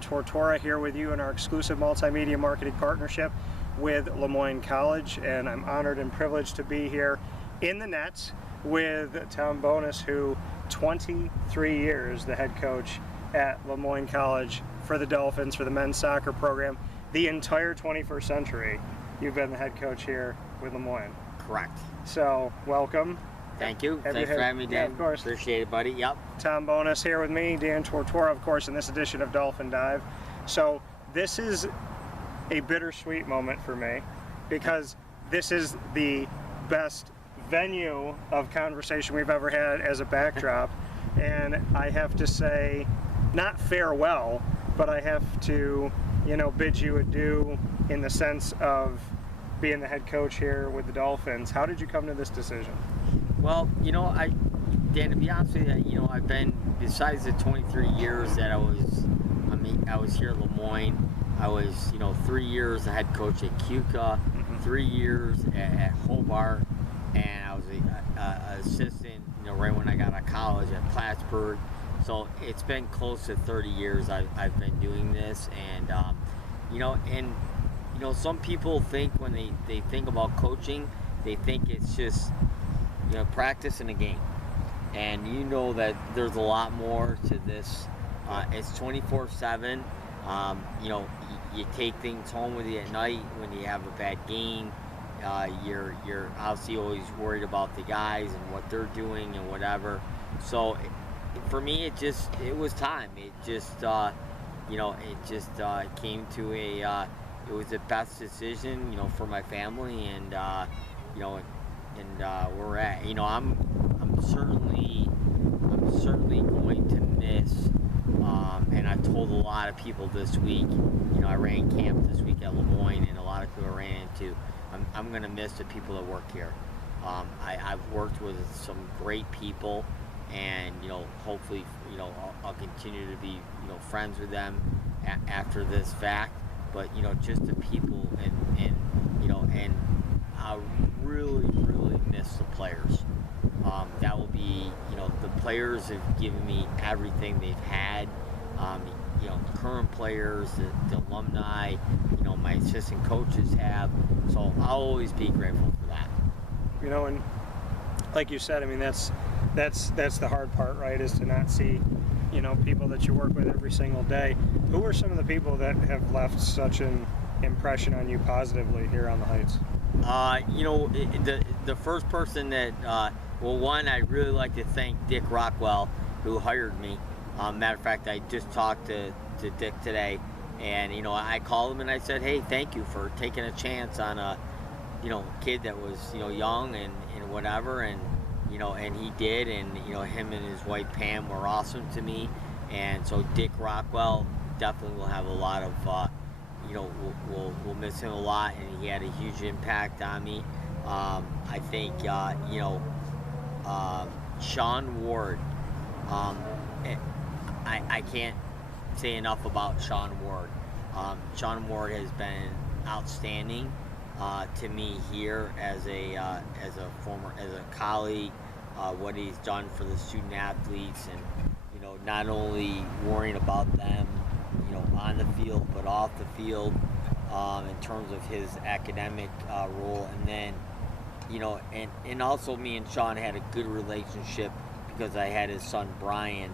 Dan Tortora here with you in our exclusive multimedia marketing partnership with LeMoyne College, and I'm honored and privileged to be here in the nets with Tom Bonus, who 23 years the head coach at LeMoyne College for the Dolphins, for the men's soccer program. The entire 21st century you've been the head coach here with LeMoyne. Correct. So welcome. Thank you. Thanks for having me, Dan. Yeah, of course. Appreciate it, buddy. Yep. Tom Bonus here with me, Dan Tortora, of course, in this edition of Dolphin Dive. So this is a bittersweet moment for me because this is the best venue of conversation we've ever had as a backdrop. And I have to say, not farewell, but I have to, bid you adieu in the sense of being the head coach here with the Dolphins. How did you come to this decision? Well, Dan, to be honest with you, I've been, besides the 23 years that I was here at LeMoyne, I was, 3 years the head coach at Cuca, 3 years at Hobart, and I was an assistant, right when I got out of college at Plattsburgh. So it's been close to 30 years I've been doing this, and, some people think when they think about coaching, they think it's just, practice in a game. And that there's a lot more to this. It's 24/7. You take things home with you at night when you have a bad game. You're obviously always worried about the guys and what they're doing and whatever. So for me, it was time. It just came to it was the best decision, for my family, and where we're at. I'm certainly going to miss, and I told a lot of people this week, I ran camp this week at LeMoyne, and a lot of people I ran into, I'm going to miss the people that work here. I've worked with some great people, and, hopefully, I'll continue to be, friends with them after this fact, but, just the people, and I really, really miss the players. That will be, the players have given me everything they've had. Current players, the alumni, my assistant coaches have. So I'll always be grateful for that. And like you said, that's the hard part, right? Is to not see, people that you work with every single day. Who are some of the people that have left such an impression on you positively here on the Heights? The first person that, one, I'd really like to thank Dick Rockwell, who hired me. Matter of fact, I just talked to Dick today, and, I called him and I said, hey, thank you for taking a chance on a, kid that was, young and whatever, and, and he did, and, him and his wife Pam were awesome to me, and so Dick Rockwell definitely will have a lot of, we'll miss him a lot, and he had a huge impact on me. I think, Sean Ward, I can't say enough about Sean Ward. Sean Ward has been outstanding to me here as a colleague. What he's done for the student athletes, and not only worrying about them, on the field but off the field, in terms of his academic role, and then and also me and Sean had a good relationship because I had his son Brian,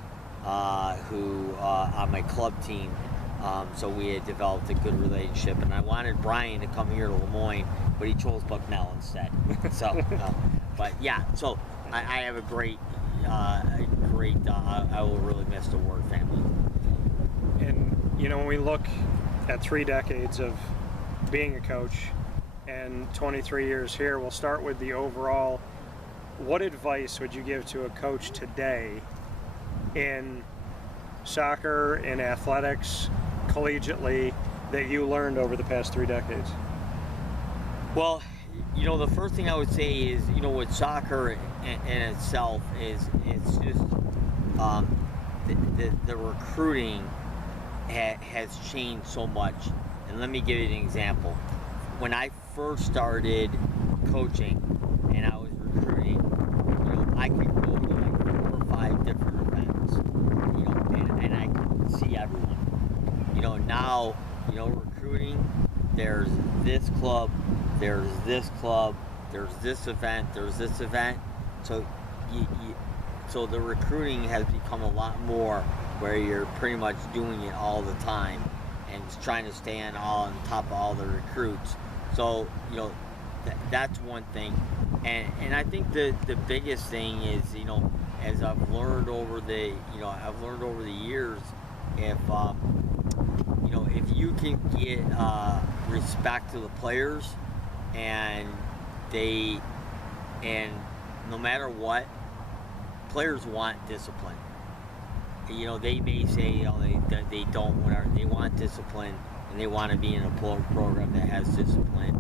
who on my club team, so we had developed a good relationship, and I wanted Brian to come here to LeMoyne, but he chose Bucknell instead. So, but yeah, so I have a great, I will really miss the Ward family. And when we look at 3 decades of being a coach and 23 years here, we'll start with the overall. What advice would you give to a coach today in soccer, in athletics, collegiately, that you learned over the past 3 decades? Well, the first thing I would say is, with soccer in itself is it's just the recruiting has changed so much. And let me give you an example. When I first started coaching and I was recruiting, I could go to like 4 or 5 different events, and I could see everyone. there's this club, there's this club, there's this event, there's this event. So so the recruiting has become a lot more where you're pretty much doing it all the time and trying to stay on top of all the recruits. So, that's one thing. And I think the biggest thing is, as I've learned over the years, if you can get respect to the players, and no matter what, players want discipline. They may say they don't, whatever. They want discipline, and they want to be in a program that has discipline.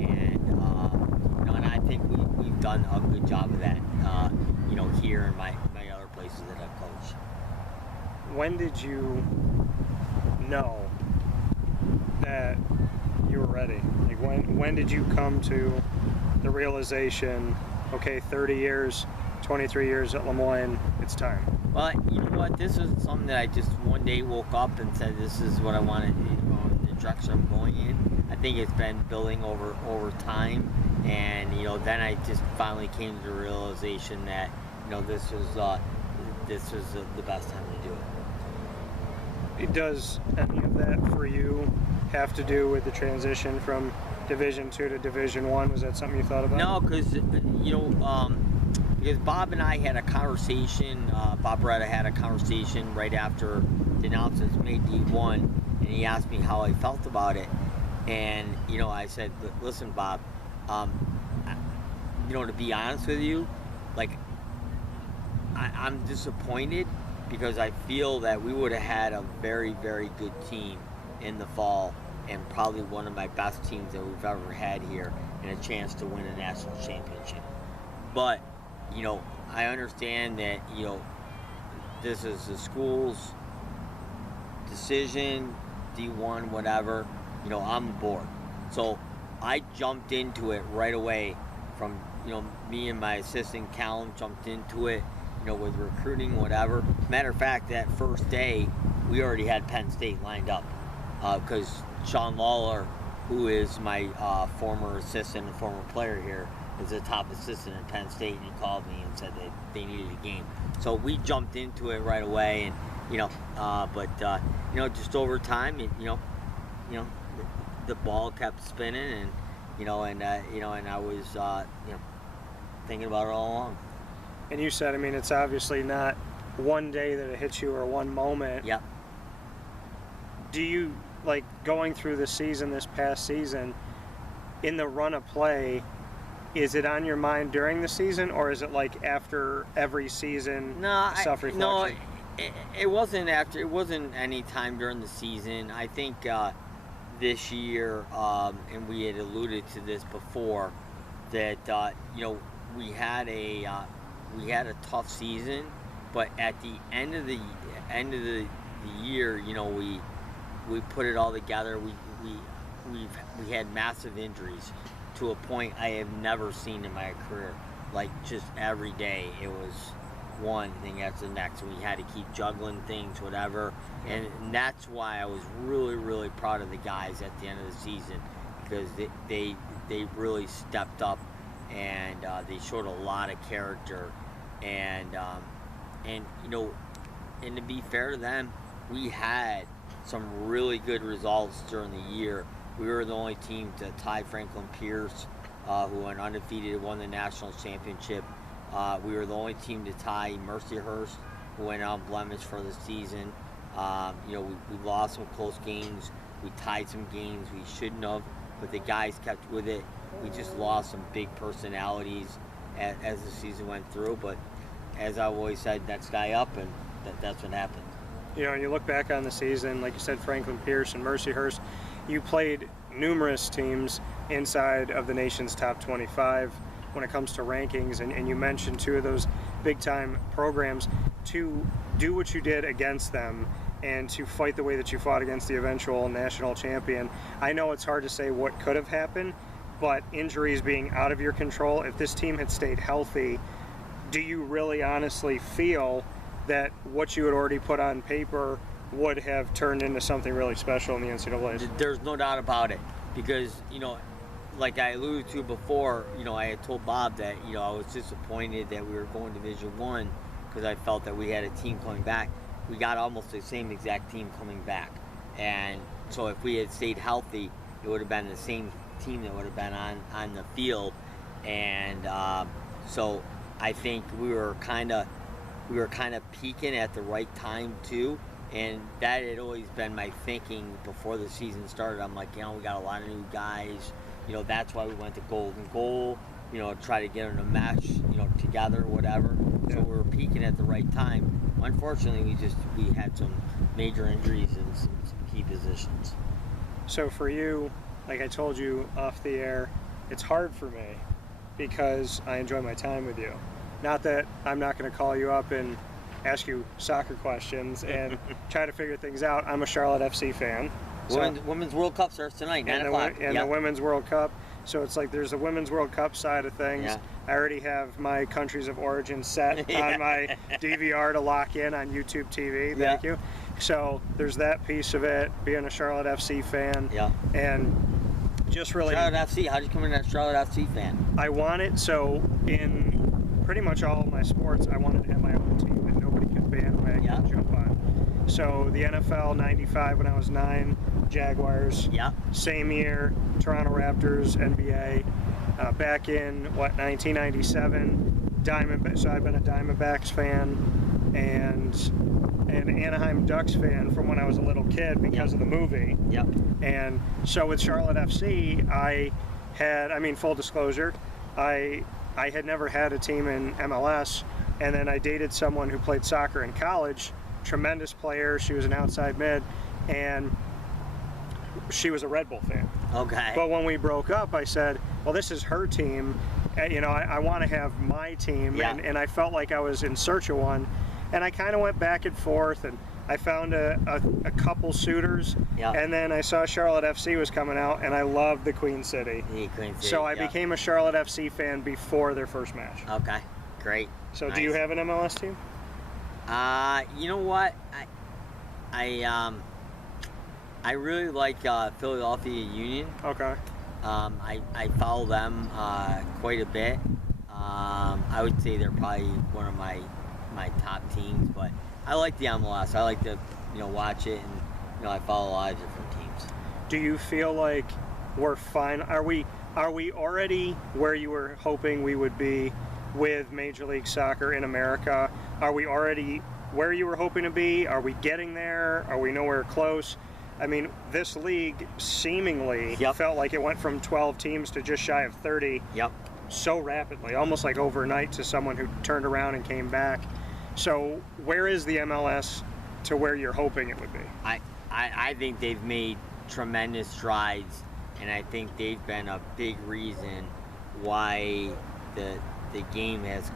And I think we've done a good job of that. Here in my other places that I've coached. When did you know that you were ready? Like when did you come to the realization, okay, 30 years, 23 years at LeMoyne, it's time? Well, you know what? This is something that I just one day woke up and said, this is what I want to do, the direction I'm going in. I think it's been building over time, and then I just finally came to the realization that this was the best time to do it. Does any of that for you have to do with the transition from Division II to Division I? Was that something you thought about? No, because because Bob and I had a conversation. Bob Beretta had a conversation right after the announcements made D1, and he asked me how I felt about it. And I said, listen, Bob, to be honest with you, like, I'm disappointed because I feel that we would have had a very, very good team in the fall, and probably one of my best teams that we've ever had here, and a chance to win a national championship. But I understand that this is the school's decision, D1, whatever. I'm bored. So I jumped into it right away. From me and my assistant Callum jumped into it, with recruiting, whatever. Matter of fact, that first day we already had Penn State lined up, because Sean Lawler, who is my former assistant and former player here, is the top assistant at Penn State, and he called me and said that they needed a game. So we jumped into it right away, and just over time, the ball kept spinning, and and I was thinking about it all along. And you said, it's obviously not one day that it hits you or one moment. Yep. Do you, like, going through the season, this past season, in the run of play, is it on your mind during the season, or is it like after every season? Self-reflection? No, it wasn't after. It wasn't any time during the season. I think this year, and we had alluded to this before, that we had a tough season, but at the end of the year, we put it all together. We had massive injuries to a point I have never seen in my career. Like, just every day it was one thing after the next. We had to keep juggling things, whatever. And that's why I was really, really proud of the guys at the end of the season, because they really stepped up, and they showed a lot of character. And to be fair to them, we had some really good results during the year. We were the only team to tie Franklin Pierce, who went undefeated, won the national championship. We were the only team to tie Mercyhurst, who went unblemished for the season. We lost some close games. We tied some games we shouldn't have, but the guys kept with it. We just lost some big personalities as the season went through. But as I always said, next guy up, and that's what happened. And you look back on the season, like you said, Franklin Pierce and Mercyhurst, you played numerous teams inside of the nation's top 25 when it comes to rankings, and you mentioned two of those big-time programs. To do what you did against them and to fight the way that you fought against the eventual national champion, I know it's hard to say what could have happened, but injuries being out of your control, if this team had stayed healthy, do you really honestly feel that what you had already put on paper would have turned into something really special in the NCAA? There's no doubt about it. because like I alluded to before, I had told Bob that I was disappointed that we were going to Division One because I felt that we had a team coming back. We got almost the same exact team coming back, and so if we had stayed healthy, it would have been the same team that would have been on the field, and so I think we were kind of peaking at the right time too, and that had always been my thinking before the season started. I'm like, we got a lot of new guys. That's why we went to Golden Goal, try to get them to mesh, together, whatever. Yeah. So we were peaking at the right time. Unfortunately, we had some major injuries in some key positions. So for you, like I told you off the air, it's hard for me because I enjoy my time with you. Not that I'm not going to call you up and ask you soccer questions and try to figure things out. I'm a Charlotte FC fan. Women's World Cup starts tonight, 9 o'clock. The Women's World Cup. So it's like there's the Women's World Cup side of things. Yeah. I already have my countries of origin set on my DVR to lock in on YouTube TV. Thank you. So there's that piece of it, being a Charlotte FC fan. Yeah. And just really... Charlotte FC, how'd you come into that Charlotte FC fan? I wanted, so in pretty much all of my sports, I wanted to have my own team that nobody could bandwagon jump on. So the NFL, 95 when I was 9, Jaguars. Yeah. Same year, Toronto Raptors, NBA. Back in, 1997, so I've been a Diamondbacks fan and an Anaheim Ducks fan from when I was a little kid because of the movie. Yep. And so with Charlotte FC, full disclosure, I had never had a team in MLS, and then I dated someone who played soccer in college, tremendous player, she was an outside mid, and she was a Red Bull fan. Okay. But when we broke up, I said, well, this is her team, I want to have my team, and I felt like I was in search of one, and I kind of went back and forth, and I found a couple suitors, and then I saw Charlotte FC was coming out, and I loved the Queen City. So I became a Charlotte FC fan before their first match. Okay, great. So nice. Do you have an MLS team? You know what? I really like Philadelphia Union. Okay. I follow them quite a bit. I would say they're probably one of my top teams, but I like the MLS. I like to watch it, and I follow a lot of different teams. Do you feel like we're fine? Are we already where you were hoping we would be with Major League Soccer in America? Are we already where you were hoping to be? Are we getting there? Are we nowhere close? I mean, this league seemingly felt like it went from 12 teams to just shy of 30 so rapidly, almost like overnight, to someone who turned around and came back. So where is the MLS to where you're hoping it would be? I think they've made tremendous strides, and I think they've been a big reason why the game has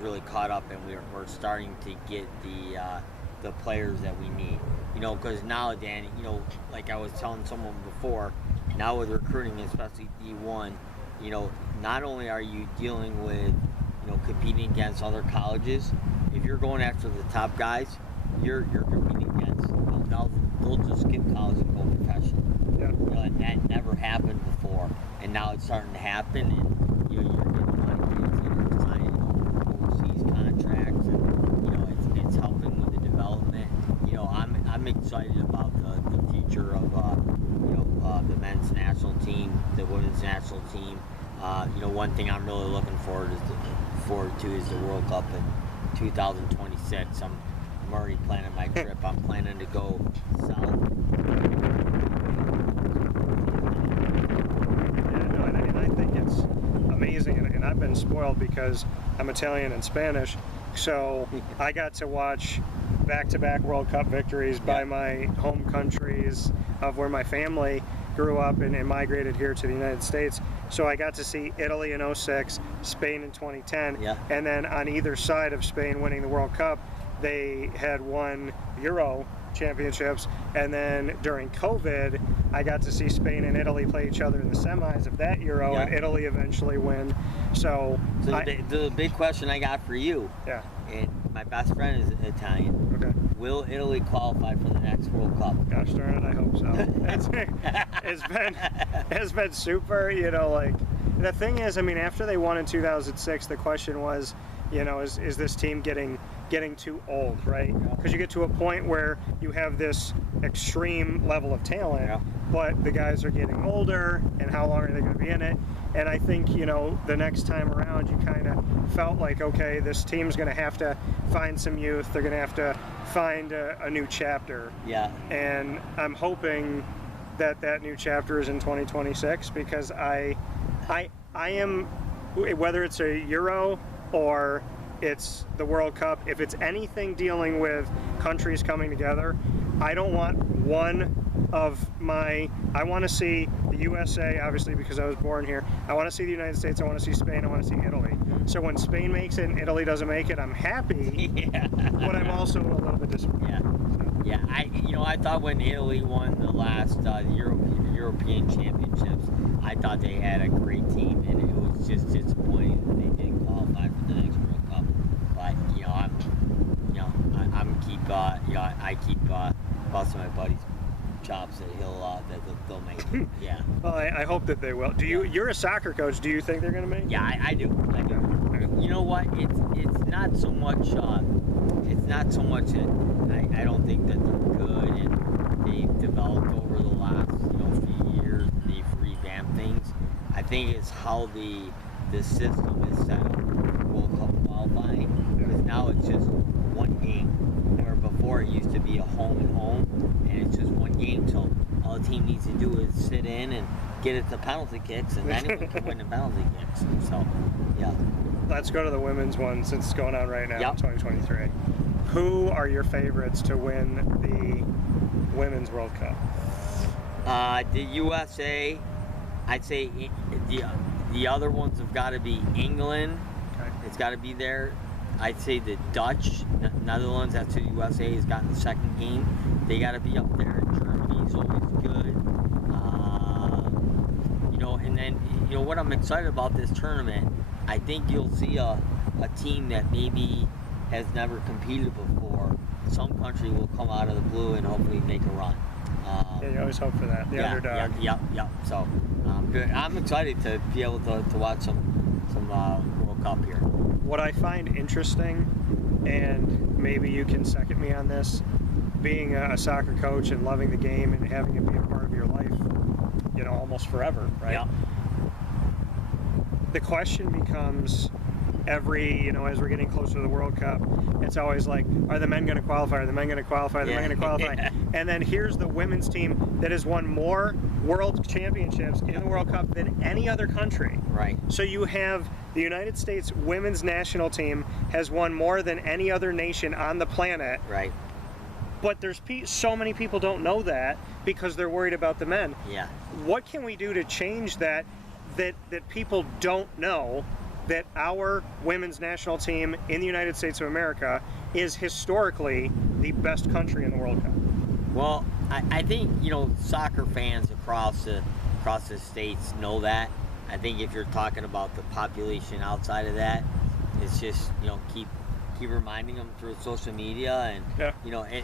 really caught up, and we're starting to get the players that we need. Because now, Danny, like I was telling someone before, now with recruiting, especially D1, not only are you dealing with, competing against other colleges, if you're going after the top guys, you're competing against, they'll just skip college and go professional. Yeah. And that never happened before, and now it's starting to happen, and you're getting a lot of kids that are signing overseas contracts, and it's helping with the development. I'm excited about the future of the men's national team, the women's national team. One thing I'm really looking forward to is the World Cup in 2026. I'm already planning my trip. I'm planning to go south. And I think it's amazing, and I've been spoiled because I'm Italian and Spanish, so I got to watch back-to-back World Cup victories by my home countries of where my family grew up and migrated here to the United States. So I got to see Italy in 06, Spain in 2010, and then on either side of Spain winning the World Cup, they had won Euro championships, and then during COVID, I got to see Spain and Italy play each other in the semis of that Euro, and Italy eventually win. So the big question I got for you, and my best friend is Italian. Okay. Will Italy qualify for the next World Cup? Gosh darn it, I hope so. It's been super, you know, like, the thing is, I mean, after they won in 2006, the question was, you know, is this team getting too old, right? Because you get to a point where you have this extreme level of talent, but the guys are getting older, and how long are they going to be in it? And I think, you know, the next time around, you kind of felt like, okay, this team's going to have to find some youth. They're going to have to find a new chapter. Yeah. And I'm hoping that new chapter is in 2026, because I am, whether it's a Euro or it's the World Cup, if it's anything dealing with countries coming together, I don't want one of my, I want to see the USA, obviously, because I was born here. I want to see the United States, I want to see Spain, I want to see Italy. So when Spain makes it and Italy doesn't make it, I'm happy, but I'm also a little bit disappointed. Yeah, I thought when Italy won the last European Championships, I thought they had a great team, and it was just disappointing that they didn't qualify for the next World Cup. But I keep busting my buddy's chops that they'll make it. Yeah. Well, I hope that they will. You're a soccer coach. Do you think they're going to make it? Yeah, I do. You know what? It's not so much. It's not so much that I don't think that they're good, and they've developed over the last few years, and they've revamped things. I think it's how the system is set up for World Cup qualifying, because now it's just one game, where before it used to be a home and home, and it's just one game. So all the team needs to do is sit in and get it to penalty kicks, and anyone can win the penalty kicks. So, yeah. Let's go to the women's one, since it's going on right now in Yep. 2023. Who are your favorites to win the Women's World Cup? The USA, I'd say the other ones have got to be England. Okay. It's got to be there. I'd say the Dutch, Netherlands, after the USA has gotten the second game, they got to be up there. Germany's always good. And then, what I'm excited about this tournament, I think you'll see a team that maybe has never competed before. Some country will come out of the blue and hopefully make a run. Yeah, you always hope for that. The underdog. Yep. So good. I'm excited to be able to watch some World Cup here. What I find interesting, and maybe you can second me on this, being a soccer coach and loving the game and having it be a part of your life, almost forever, right? Yeah. The question becomes, as we're getting closer to the World Cup, it's always like, are the men going to qualify? Are the men going to qualify? Are the men going to qualify? And then here's the women's team that has won more world championships in the World Cup than any other country. Right. So you have the United States women's national team has won more than any other nation on the planet. Right. But there's so many people don't know that because they're worried about the men. Yeah. What can we do to change that people don't know that our women's national team in the United States of America is historically the best country in the World Cup? Well, I think soccer fans across the states know that. I think if you're talking about the population outside of that, it's just keep reminding them through social media, and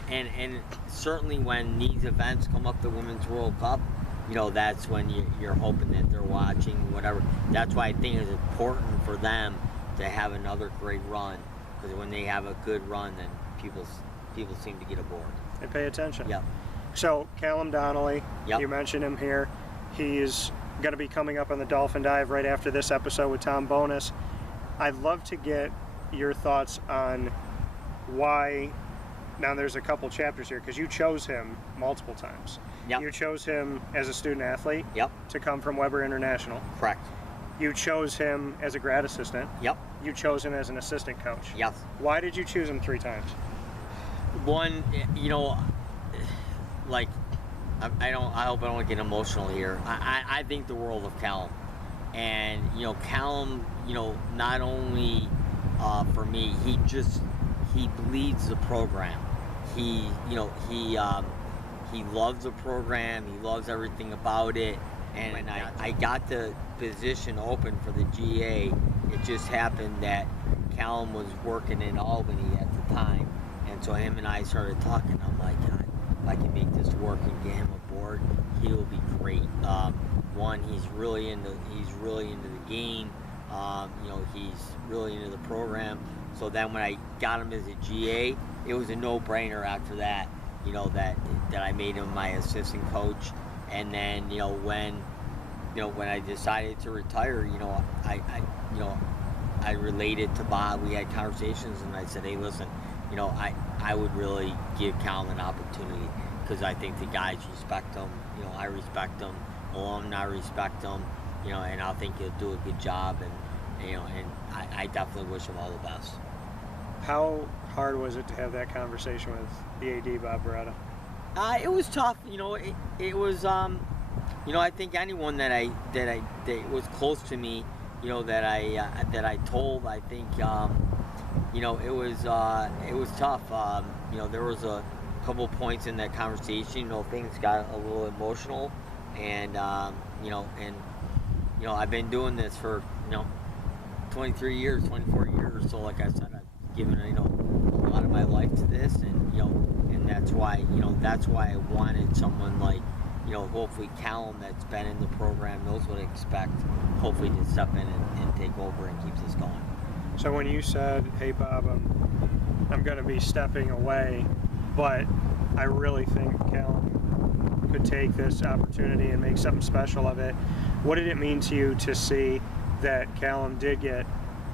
and certainly when these events come up, the Women's World Cup, that's when you're hoping that they're watching, whatever. That's why I think it's important for them to have another great run, because when they have a good run, then people seem to get aboard. They pay attention. Yep. So Callum Donnelly, Yep. you mentioned him here. He's going to be coming up on the Dolphin Dive right after this episode with Tom Bonus. I'd love to get your thoughts on why. Now there's a couple chapters here because you chose him multiple times. Yep. You chose him as a student athlete. Yep. To come from Weber International. Correct. You chose him as a grad assistant. Yep. You chose him as an assistant coach. Yes. Why did you choose him 3 times? One, I hope I don't get emotional here. I think the world of Callum, and Callum, not only for me, he bleeds the program. He loves the program. He loves everything about it. And when I got the position open for the GA, it just happened that Callum was working in Albany at the time. And so him and I started talking. I'm like, God, if I can make this work and get him aboard, he will be great. One, he's really into the game. He's really into the program. So then when I got him as a GA, it was a no-brainer after that. That I made him my assistant coach. And then when I decided to retire, I related to Bob. We had conversations, and I said, hey, listen, I would really give Callum an opportunity because I think the guys respect him. I respect him. Alumni respect him. And I think he'll do a good job. And I definitely wish him all the best. How hard was it to have that conversation with the AD, Bob Beretta? It was tough. It was. I think anyone that was close to me, that I told, I think, it was tough. There was a couple points in that conversation. Things got a little emotional, and I've been doing this for 23 years, 24 years. So, like I said, I've given a lot of my life to this, and that's why I wanted someone like. Hopefully Callum, that's been in the program, knows what to expect, hopefully to step in and take over and keeps us going. So when you said, hey Bob, I'm going to be stepping away, but I really think Callum could take this opportunity and make something special of it, what did it mean to you to see that Callum did get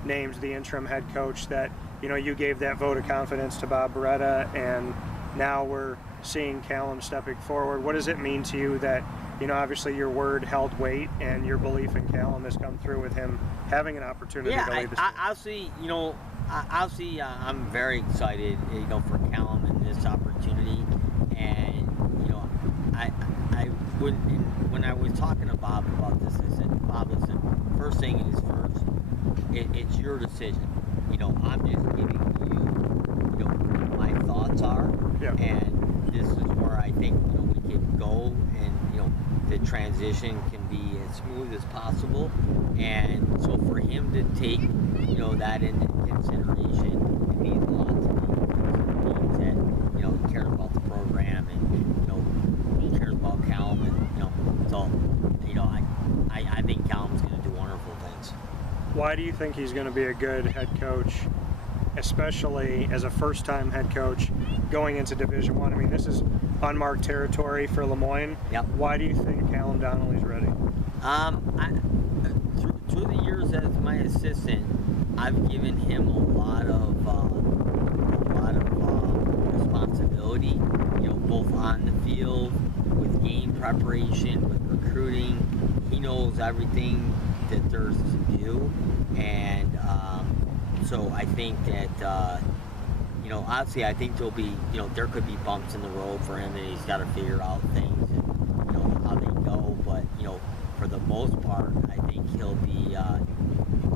named the interim head coach, that you gave that vote of confidence to Bob Beretta, and now we're seeing Callum stepping forward? What does it mean to you that, obviously your word held weight and your belief in Callum has come through with him having an opportunity to lead the team? Obviously, I'm very excited, for Callum and this opportunity. And, I wouldn't, when I was talking to Bob about this, I said, Bob, listen, first thing is first, it's your decision. I'm just giving you, my thoughts are. Yeah. And this is where I think we can go, and the transition can be as smooth as possible. And so for him to take that into consideration, it means a lot to me. It means that he cares about the program, and he cares about Callum, and so I think Callum's going to do wonderful things. Why do you think he's going to be a good head coach, especially as a first-time head coach going into Division I? I mean, this is unmarked territory for LeMoyne. Yep. Why do you think Callum Donnelly's ready? Through the years as my assistant, I've given him a lot of responsibility. Both on the field, with game preparation, with recruiting. He knows everything that there's to do, and so I think that obviously I think there'll be there could be bumps in the road for him, and he's got to figure out things and how they go. But for the most part, I think he'll be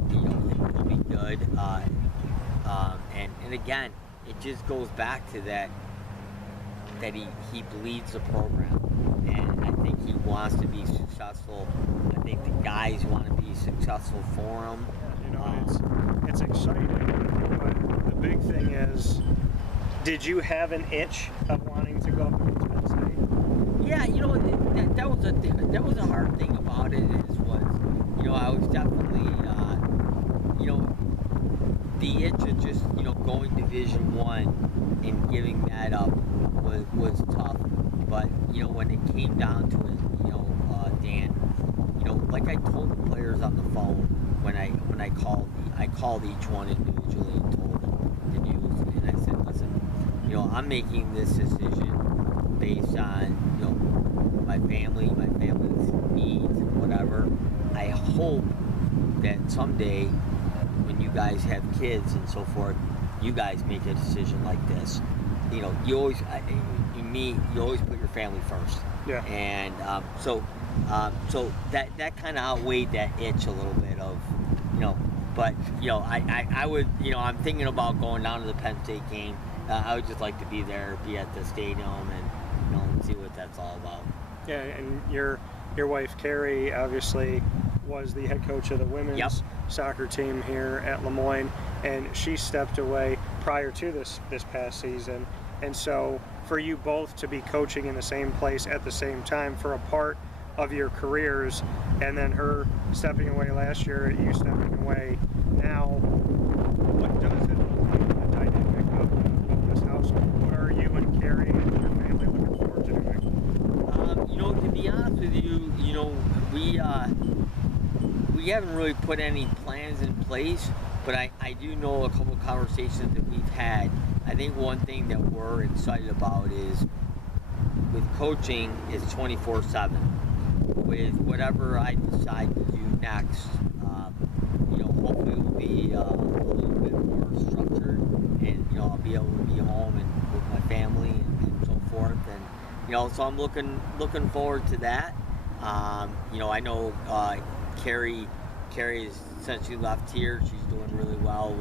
he'll be good. And again, it just goes back to that he bleeds the program, and I think he wants to be successful. I think the guys want to be successful for him. It's exciting, but the big thing is, did you have an itch of wanting to go up against Penn State? Yeah, that was a hard thing about it I was definitely the itch of just going Division I and giving that up was tough. But when it came down to it, Dan, like I told the players on the phone when I called each one individually and told them the news, and I said, listen, I'm making this decision based on my family's needs and whatever. I hope that someday when you guys have kids and so forth, you guys make a decision like this. You always put your family first. Yeah. And so that kind of outweighed that itch a little bit of, but I would, I'm thinking about going down to the Penn State game. I would just like to be there, be at the stadium, and see what that's all about. Yeah, and your wife Carrie obviously was the head coach of the women's Yep. soccer team here at LeMoyne, and she stepped away prior to this past season. And so for you both to be coaching in the same place at the same time for a part of your careers, and then her stepping away last year, you stepping away now, what does it look like in the dynamic of this household? What are you and Carrie and your family looking forward to doing? You know, to be honest with you, you know, we haven't really put any plans in place, but I do know a couple of conversations that we've had. I think one thing that we're excited about is with coaching is 24/7. With whatever I decide to do next, you know, hopefully it will be a little bit more structured, and you know, I'll be able to be home and with my family and so forth, and you know, so I'm looking forward to that. You know, I know Carrie is, since she left here, she's doing really well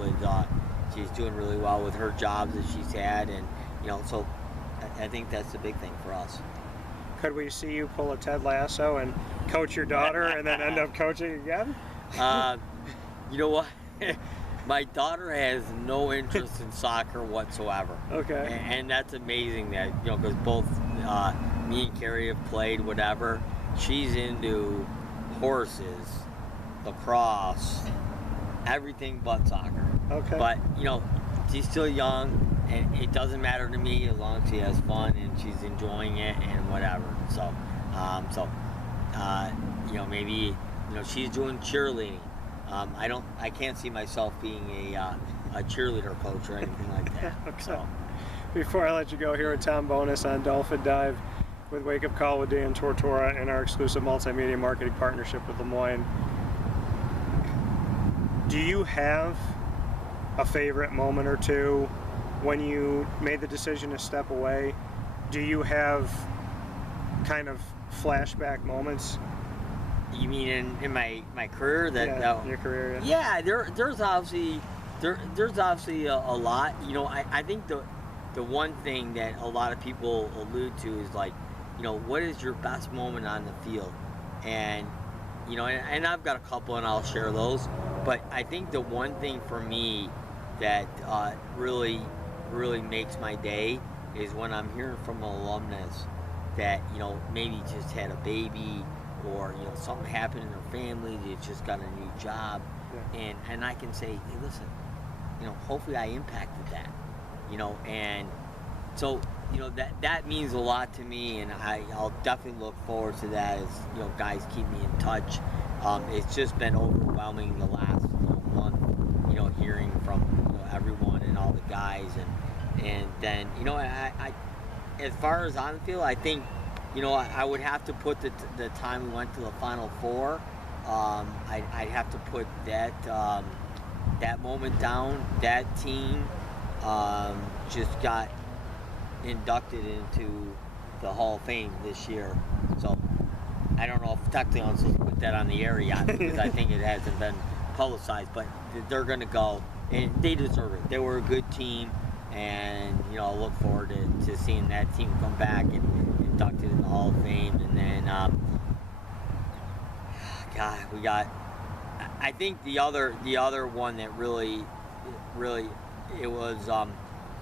with her jobs that she's had, and you know, so I think that's the big thing for us. Could we see you pull a Ted Lasso and coach your daughter and then end up coaching again? You know what? My daughter has no interest in soccer whatsoever. Okay. And that's amazing that, you know, because both me and Carrie have played whatever. She's into horses, lacrosse, everything but soccer. Okay. But, you know, she's still young, and it doesn't matter to me as long as she has fun and she's enjoying it and whatever. So, you know, maybe, you know, she's doing cheerleading. I can't see myself being a cheerleader coach or anything like that. Okay. So, before I let you go, here at Tom Bonus on Dolphin Dive with Wake Up Call with Dan Tortora and our exclusive multimedia marketing partnership with LeMoyne. Do you have a favorite moment or two when you made the decision to step away? Do you have kind of flashback moments? you mean in my career? Your career. Yeah, there's obviously a lot. You know, I think the one thing that a lot of people allude to is like, you know, what is your best moment on the field? And you know, and I've got a couple, and I'll share those. But I think the one thing for me that really makes my day is when I'm hearing from alumnus that, you know, maybe just had a baby, or, you know, something happened in their family, they just got a new job, and I can say, hey, listen, you know, hopefully I impacted that, you know, and so, you know, that means a lot to me, and I'll definitely look forward to that as, you know, guys keep me in touch. It's just been overwhelming the last month, you know, hearing from, you know, everyone and all the guys, and then, you know, I as far as on the field, I think, you know, I would have to put the time we went to the Final Four. I'd have to put that moment down. That team just got inducted into the Hall of Fame this year. So I don't know if technically I'm supposed to put that on the air yet, because I think it hasn't been publicized, but they're going to go, and they deserve it. They were a good team, and, you know, I'll look forward to seeing that team come back and inducted in the Hall of Fame. And then, God, we got, I think the other one that really, it was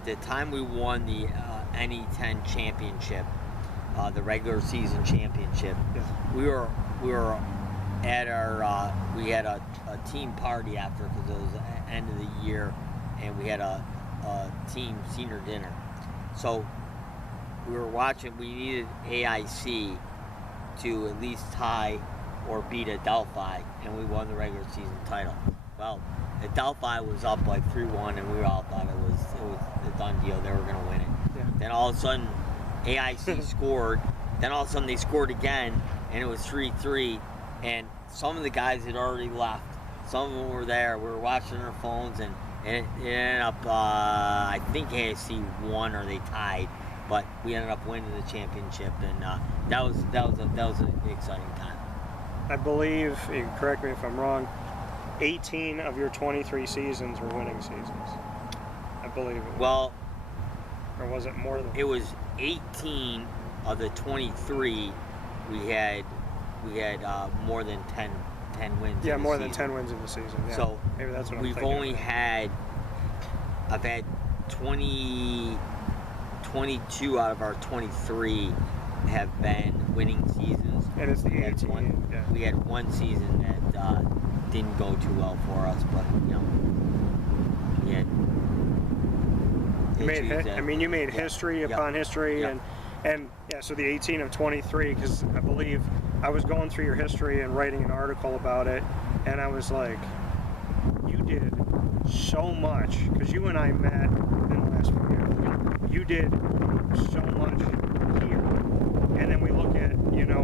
the time we won the NE10 championship, the regular season championship. Yeah. We were at our, we had a team party after, because it was the end of the year, and we had a team senior dinner. So we were watching, we needed AIC to at least tie or beat Adelphi, and we won the regular season title. Well, Adelphi was up like 3-1, and we all thought it was a done deal. They were going to win it. Yeah. Then all of a sudden, AIC scored. Then all of a sudden they scored again, and it was 3-3. And some of the guys had already left. Some of them were there. We were watching their phones, and it ended up, I think AIC won or they tied, but we ended up winning the championship, and that was an exciting time. I believe, you can correct me if I'm wrong, 18 of your 23 seasons were winning seasons. I believe it was. Well, or was it more than? it was 18 of the 23. We had more than 10 wins. Yeah, in the more than season. 10 wins in the season. Yeah. So maybe that's what we've I'm thinking. only had, I've had 22 out of our 23 have been winning seasons. And it's the 18. We had one season that didn't go too well for us, but we had. You made history upon history, Yep. and so the 18 of 23, because I believe I was going through your history and writing an article about it, and I was like, you did so much, because you and I met in the last few years. You did so much here, and then we look at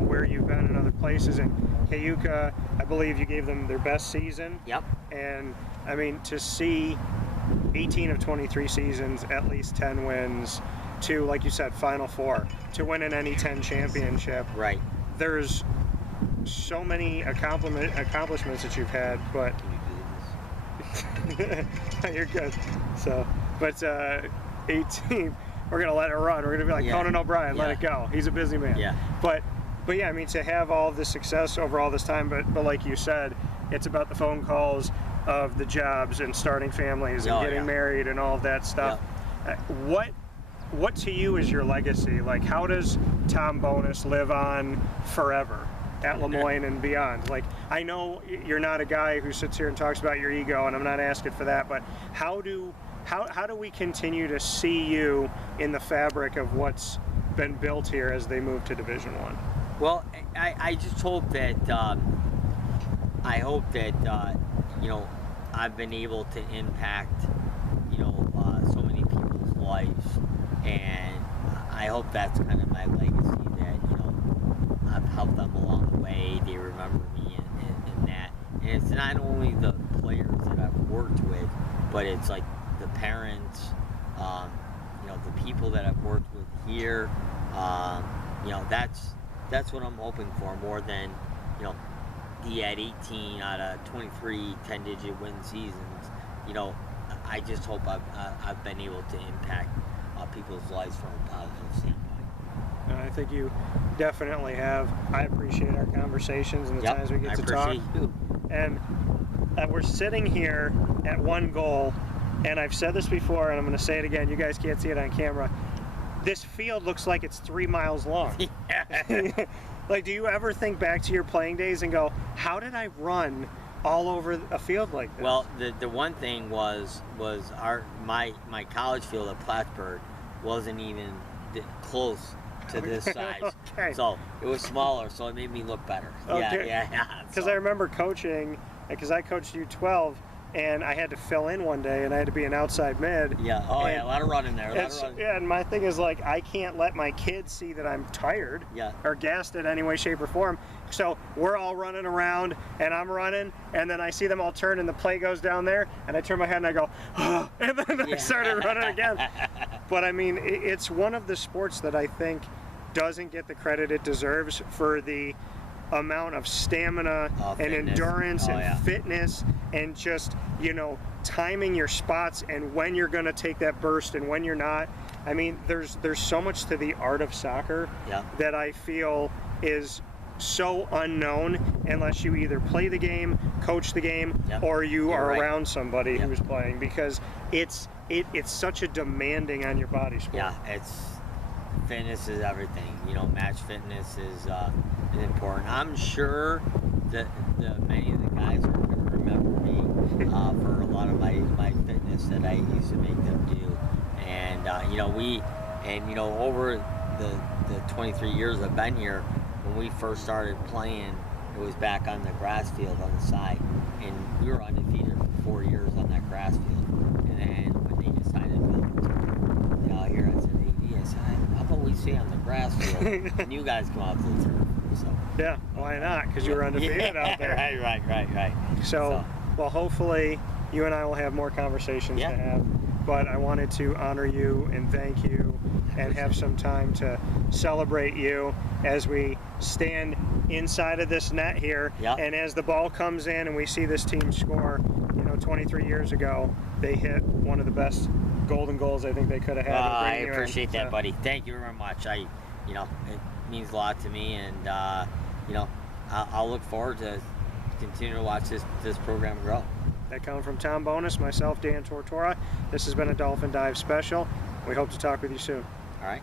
where you've been in other places, and Cayuga, I believe you gave them their best season. Yep. And I mean, to see 18 of 23 seasons, at least 10 wins, to, like you said, Final Four, to win an NE10 championship. Right. There's so many accomplishments that you've had, but you're good. So, but 18, we're gonna let it run. We're gonna be like Conan O'Brien, let it go. He's a busy man. Yeah. But yeah, I mean, to have all of this success over all this time, but like you said, it's about the phone calls of the jobs and starting families and getting married and all of that stuff. What to you is your legacy? Like, how does Tom Bonus live on forever at LeMoyne and beyond? Like, I know you're not a guy who sits here and talks about your ego, and I'm not asking for that, but how do we continue to see you in the fabric of what's been built here as they move to Division I? Well, I just hope that I've been able to impact so many people's lives, and I hope that's kind of my legacy, that I've helped them along the way. They remember me and that, and it's not only the players that I've worked with, but it's like the parents, the people that I've worked with here. That's what I'm hoping for, more than he had 18 out of 23 10-digit win seasons. I just hope I've been able to impact people's lives from a positive standpoint. I think you definitely have. I appreciate our conversations and the times we get to talk. I appreciate you. And we're sitting here at one goal, and I've said this before, and I'm going to say it again. You guys can't see it on camera. This field looks like it's 3 miles long. Like, do you ever think back to your playing days and go, how did I run all over a field like this? Well, the one thing was my college field at Plattsburgh wasn't even close to this size. Okay. So it was smaller, so it made me look better. Okay. Yeah. Because I remember coaching, because I coached U12, and I had to fill in one day, and I had to be an outside mid. Yeah. Oh, yeah. A lot of running there. Yeah, and my thing is, like, I can't let my kids see that I'm tired or gassed in any way, shape, or form. So we're all running around, and I'm running, and then I see them all turn, and the play goes down there, and I turn my head and I go, oh, and then I started running again. But I mean, it's one of the sports that I think doesn't get the credit it deserves for the amount of stamina and endurance and fitness, and just timing your spots and when you're going to take that burst and when you're not. I mean, there's so much to the art of soccer that I feel is so unknown unless you either play the game, coach the game, or you are around somebody who's playing, because it's such a demanding on your body sport. Yeah, fitness is everything. Match fitness is important. I'm sure that many of the guys are going to remember me for a lot of my fitness that I used to make them do. And over the 23 years I've been here, when we first started playing, it was back on the grass field on the side, and we were undefeated for 4 years on that grass field. And then when they decided to build here, I said, how about we stay on the grass field and you guys come out to the turf? So yeah, why not? Because you were undefeated out there. Right. So, well, hopefully you and I will have more conversations to have. But I wanted to honor you and thank you and have some time to celebrate you as we stand inside of this net here. And as the ball comes in and we see this team score, 23 years ago, they hit one of the best golden goals I think they could have had. I appreciate that, buddy. Thank you very much. It means a lot to me, and I'll look forward to continue to watch this program grow. that come from Tom Bonus, myself, Dan Tortora. This has been a Dolphin Dive special. We hope to talk with you soon. All right.